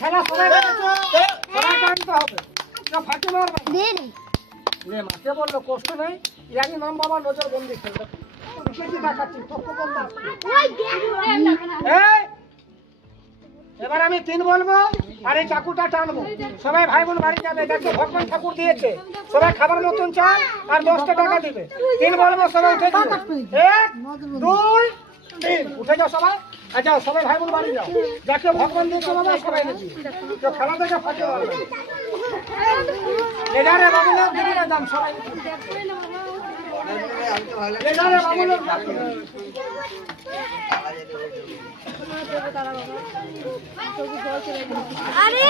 খেলা সবাই আনতে হবে, ফাঁকি মারবে মাকে বললো কষ্ট নেই, ইয়াকে নাম বাবা নজর বন্দি খেলবে। এবার আমি 3 বলবো আর এই চাকুটা টানবো, সবাই ভাই বোন বাড়ি যাবে, যাকে ভগবান ঠাকুর দিয়েছে সবাই খাবার মতন চাল আর 10টা টাকা দিবে। 3 বলবো, সবাই উঠে যাবে। 1 2 3 উঠে যাও সবাই। আচ্ছা সবাই ভাই বোন বাড়ি যাও, যাকে ভগবান দিয়েছে বাবা সবাই নাকি তো খেলা থেকে ফাঁকে মারবে। এবারে বাবুদের দিকে দাম সবাই আরে